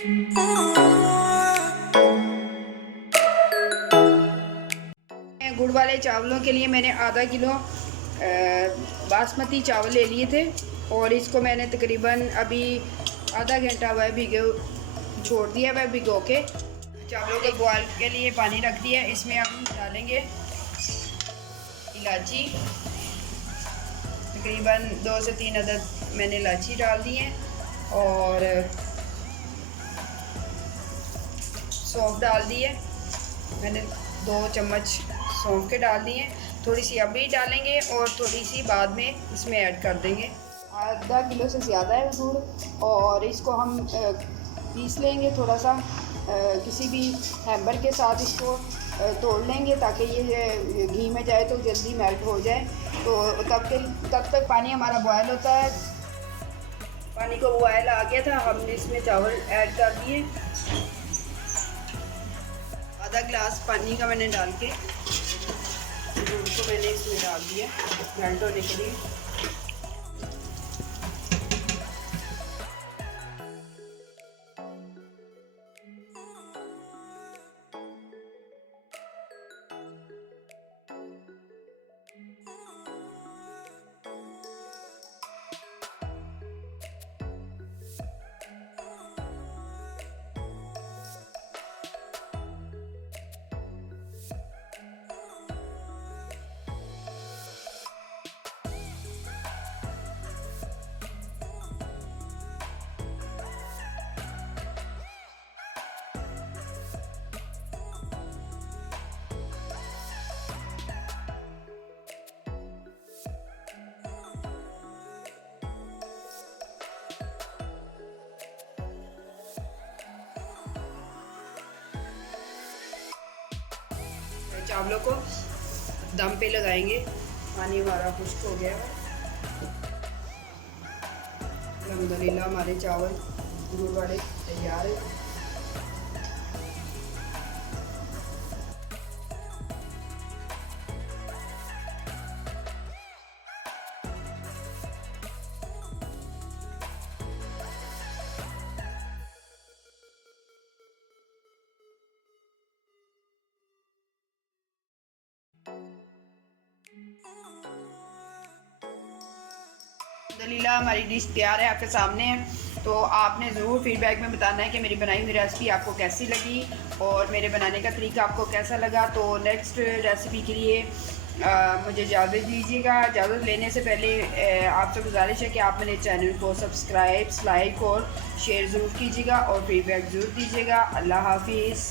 गुड़ वाले चावलों के लिए मैंने आधा किलो बासमती चावल ले लिए थे और इसको मैंने तकरीबन अभी आधा घंटा वह भिगो छोड़ दिया, वह भिगो के चावलों के बॉयल के लिए पानी रख दिया। इसमें हम डालेंगे इलायची, तकरीबन 2 से 3 अदद मैंने इलायची डाल दी है और सौंफ डाल दी है। मैंने 2 चम्मच सौंफ के डाल दिए, थोड़ी सी अभी डालेंगे और थोड़ी सी बाद में इसमें ऐड कर देंगे। आधा किलो से ज़्यादा है गुड़ और इसको हम पीस लेंगे थोड़ा सा, किसी भी हैमर के साथ इसको तोड़ लेंगे ताकि ये घी में जाए तो जल्दी मेल्ट हो जाए। तो तब तक पानी हमारा बॉयल होता है। पानी को बॉयल आ गया था, हमने इसमें चावल ऐड कर दिए। आधा गिलास पानी का मैंने डाल के गुड़ को मैंने इसमें डाल दिया मेल्ट होने के लिए। चावलों को दम पे लगाएंगे, पानी हमारा खुश्क हो गया है। अल्हम्दुलिल्लाह हमारे चावल गुड़ वाले तैयार है। अल्हम्दुलिल्लाह हमारी डिश तैयार है, आपके सामने है। तो आपने ज़रूर फीडबैक में बताना है कि मेरी बनाई हुई रेसिपी आपको कैसी लगी और मेरे बनाने का तरीका आपको कैसा लगा। तो नेक्स्ट रेसिपी के लिए मुझे इजाज़त दीजिएगा। इजाज़त लेने से पहले आपसे गुजारिश है कि आप मेरे चैनल को सब्सक्राइब, लाइक और शेयर ज़रूर कीजिएगा और फीडबैक ज़रूर दीजिएगा। अल्लाह हाफिज़।